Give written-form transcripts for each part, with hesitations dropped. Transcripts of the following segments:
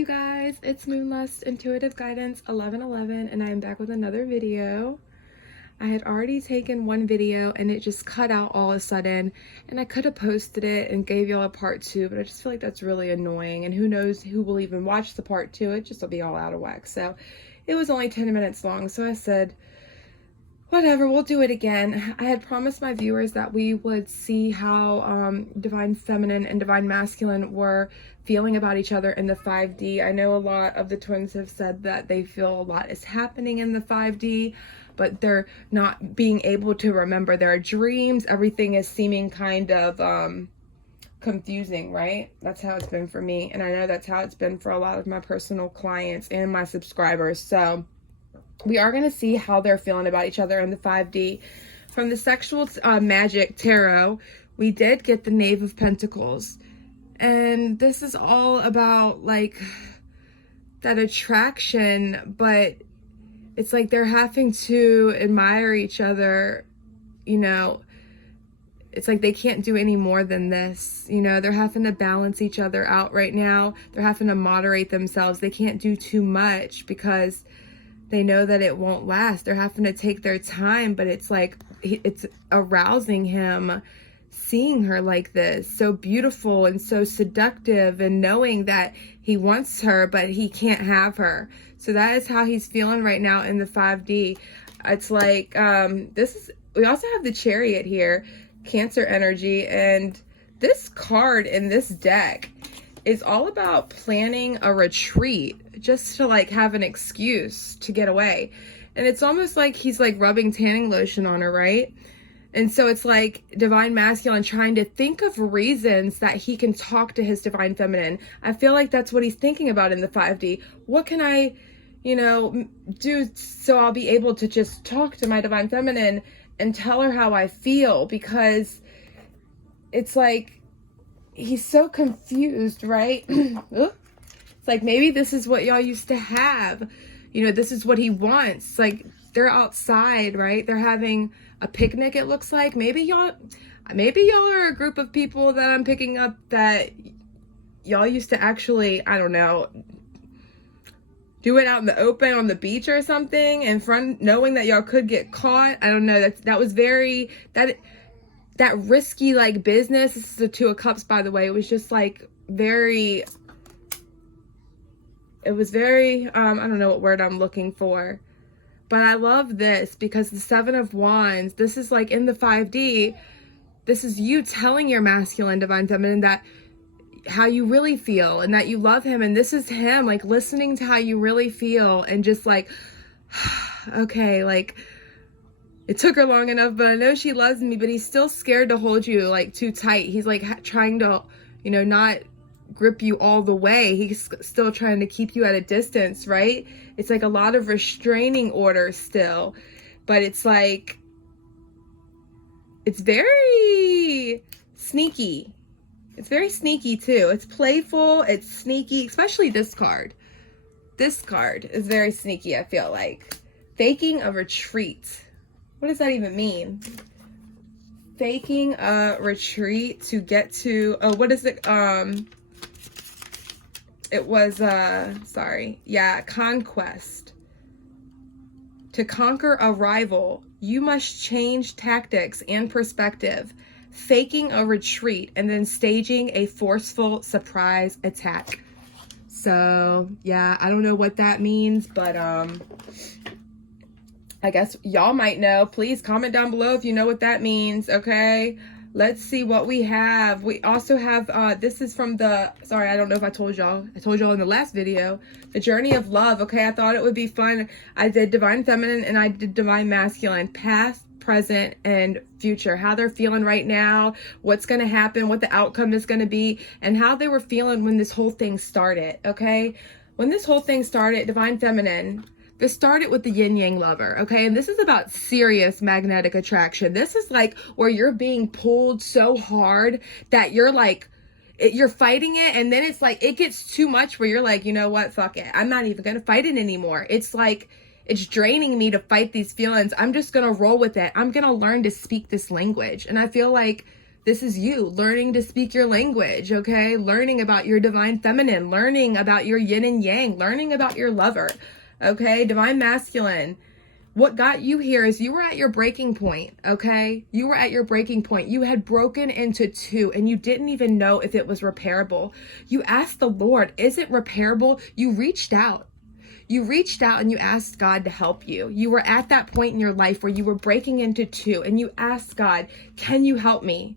You guys, it's MoonLust Intuitive Guidance 1111 and I am back with another video. I had already taken one video and it just cut out all of a sudden, and I could have posted it and gave y'all a part 2, but I just feel like that's really annoying, and who knows who will even watch the part 2. It just will be all out of whack. So it was only 10 minutes long, so I said whatever, we'll do it again. I had promised my viewers that we would see how Divine Feminine and Divine Masculine were feeling about each other in the 5D. I know a lot of the twins have said that they feel a lot is happening in the 5D, but they're not being able to remember their dreams. Everything is seeming kind of confusing, right? That's how it's been for me, and I know that's how it's been for a lot of my personal clients and my subscribers. So we are going to see how they're feeling about each other in the 5D. From the Sexual Magic Tarot, we did get the Knave of Pentacles. And this is all about, like, that attraction, but it's like they're having to admire each other, you know. It's like they can't do any more than this, you know. They're having to balance each other out right now. They're having to moderate themselves. They can't do too much because they know that it won't last. They're having to take their time, but it's like, it's arousing him seeing her like this, so beautiful and so seductive, and knowing that he wants her, but he can't have her. So that is how he's feeling right now in the 5D. It's like, we also have the Chariot here, Cancer energy, and this card in this deck is all about planning a retreat just to, like, have an excuse to get away. And it's almost like he's like rubbing tanning lotion on her, right? And so it's like Divine Masculine trying to think of reasons that he can talk to his Divine Feminine. I feel like that's what he's thinking about in the 5D. What can I, you know, do so I'll be able to just talk to my Divine Feminine and tell her how I feel? Because it's like he's so confused, right? It's like, maybe this is what y'all used to have. You know, this is what he wants. Like, they're outside, right? They're having a picnic, it looks like. Maybe y'all are a group of people that I'm picking up that y'all used to actually, I don't know, do it out in the open on the beach or something, in front, knowing that y'all could get caught. I don't know. That was very, that risky, like, business. This is the Two of Cups, by the way. It was just like very, it was very, I don't know what word I'm looking for. But I love this because the Seven of Wands, this is like in the 5D, this is you telling your masculine Divine Feminine that how you really feel and that you love him. And this is him, like, listening to how you really feel and just like, okay, like, it took her long enough, but I know she loves me, but he's still scared to hold you, like, too tight. He's like trying to, you know, not grip you all the way. He's still trying to keep you at a distance, right? It's like a lot of restraining orders still, but it's like, it's very sneaky. It's very sneaky too. It's playful, it's sneaky, especially this card. This card is very sneaky, I feel like. Faking a retreat. What does that even mean? Faking a retreat to get to, oh, what is it? It was, conquest. To conquer a rival, you must change tactics and perspective, faking a retreat, and then staging a forceful surprise attack. So, yeah, I don't know what that means, but, I guess y'all might know. Please comment down below if you know what that means, okay? Let's see what we have. We also have, this is from the, sorry, I don't know if I told y'all. I told y'all in the last video, the Journey of Love, okay? I thought it would be fun. I did Divine Feminine and I did Divine Masculine. Past, present, and future. How they're feeling right now, what's going to happen, what the outcome is going to be, and how they were feeling when this whole thing started, okay? When this whole thing started, Divine Feminine, this started with the yin yang lover, okay? And this is about serious magnetic attraction. This is like where you're being pulled so hard that you're like, you're fighting it, and then it's like, it gets too much where you're like, you know what, fuck it. I'm not even gonna fight it anymore. It's like, it's draining me to fight these feelings. I'm just gonna roll with it. I'm gonna learn to speak this language. And I feel like This is you learning to speak your language, okay? Learning about your divine feminine, learning about your yin and yang, learning about your lover, okay? Divine masculine. What got you here is you were at your breaking point, okay? You were at your breaking point. You had broken into two and you didn't even know if it was repairable. You asked the Lord, is it repairable? You reached out. You reached out and you asked God to help you. You were at that point in your life where you were breaking into two and you asked God, can you help me?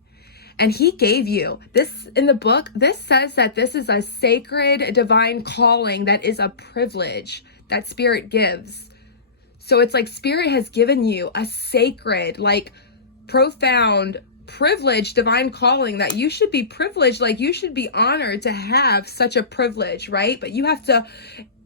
And he gave you this in the book. This says that this is a sacred divine calling that is a privilege that spirit gives. So it's like spirit has given you a sacred, like profound privilege, divine calling that you should be privileged. Like you should be honored to have such a privilege, right? But you have to,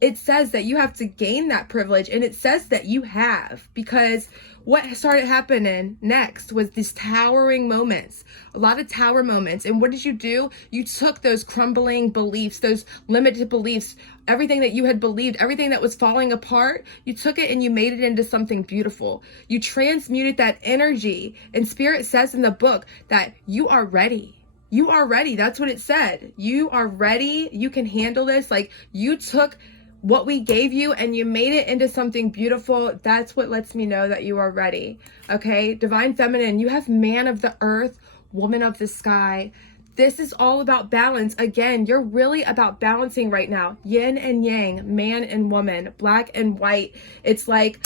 it says that you have to gain that privilege, and it says that you have, because what started happening next was these towering moments, a lot of tower moments. And what did you do? You took those crumbling beliefs, those limited beliefs, everything that you had believed, everything that was falling apart, you took it and you made it into something beautiful. You transmuted that energy. And spirit says in the book that you are ready. You are ready. That's what it said. You are ready. You can handle this. Like you took what we gave you and you made it into something beautiful. That's what lets me know that you are ready. Okay. Divine feminine, you have man of the earth, woman of the sky. This is all about balance. Again, you're really about balancing right now. Yin and yang, man and woman, black and white. It's like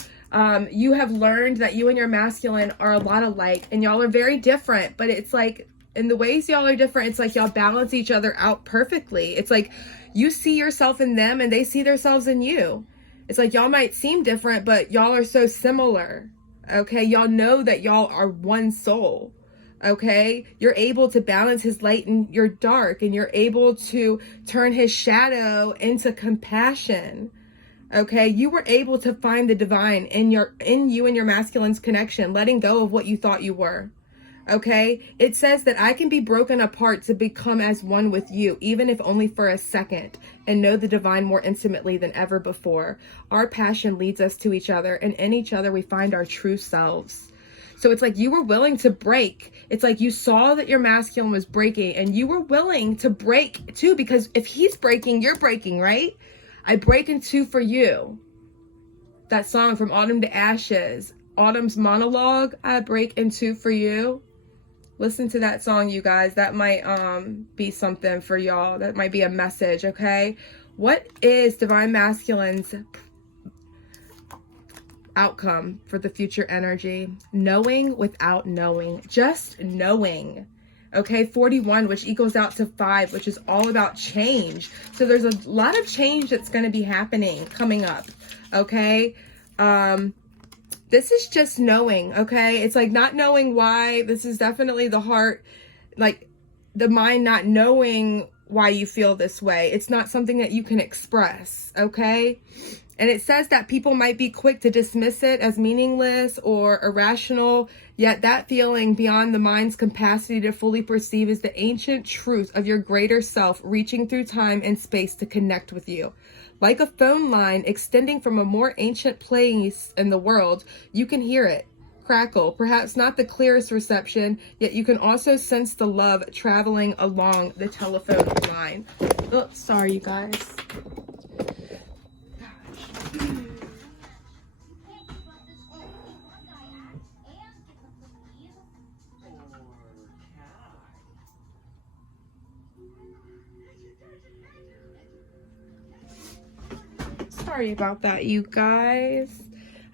you have learned that you and your masculine are a lot alike and y'all are very different, but it's like in the ways y'all are different, it's like y'all balance each other out perfectly. It's like you see yourself in them and they see themselves in you. It's like y'all might seem different, but y'all are so similar. Okay. Y'all know that y'all are one soul. Okay. You're able to balance his light and your dark, and you're able to turn his shadow into compassion. Okay. You were able to find the divine in you and your masculine's connection, letting go of what you thought you were. Okay, it says that I can be broken apart to become as one with you, even if only for a second, and know the divine more intimately than ever before. Our passion leads us to each other, and in each other we find our true selves. So it's like you were willing to break. It's like you saw that your masculine was breaking and you were willing to break too, because if he's breaking, you're breaking, right? I break in two for you. That song from Autumn to Ashes, Autumn's monologue, I break in two for you. Listen to that song, you guys. That might be something for y'all. That might be a message, okay? What is divine masculine's outcome for the future energy? Knowing without knowing. Just knowing. Okay, 41, which equals out to 5, which is all about change. So there's a lot of change that's going to be happening coming up, okay? This is just knowing, okay? It's like not knowing why. This is definitely the heart, like the mind not knowing why you feel this way. It's not something that you can express, okay? And it says that people might be quick to dismiss it as meaningless or irrational, yet that feeling beyond the mind's capacity to fully perceive is the ancient truth of your greater self reaching through time and space to connect with you. Like a phone line extending from a more ancient place in the world, you can hear it crackle, perhaps not the clearest reception, yet you can also sense the love traveling along the telephone line. Oh, sorry, you guys. Sorry about that, you guys.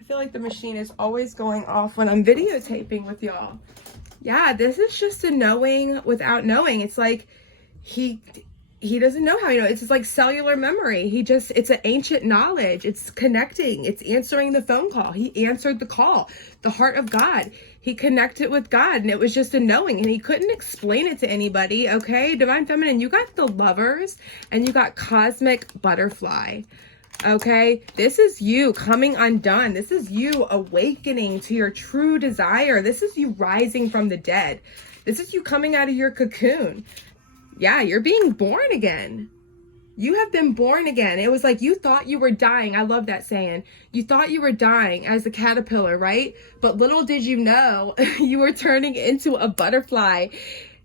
I feel like the machine is always going off when I'm videotaping with y'all. Yeah, this is just a knowing without knowing. It's like he doesn't know how you know. It's just like cellular memory. It's an ancient knowledge. It's connecting. It's answering the phone call. He answered the call. The heart of God. He connected with God, and it was just a knowing, and he couldn't explain it to anybody, okay? Divine Feminine, you got the Lovers, and you got Cosmic Butterfly. Okay, this is you coming undone. This is you awakening to your true desire. This is you rising from the dead. This is you coming out of your cocoon. Yeah, you're being born again. You have been born again. It was like you thought you were dying. I love that saying. You thought you were dying as a caterpillar, right? But little did you know, you were turning into a butterfly.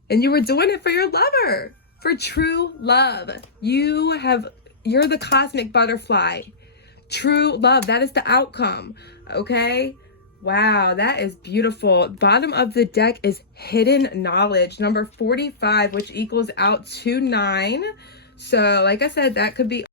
And you were doing it for your lover, for true love. You're the cosmic butterfly. True love, that is the outcome, okay? Wow, that is beautiful. Bottom of the deck is hidden knowledge, number 45, which equals out to 9. So like I said, that could be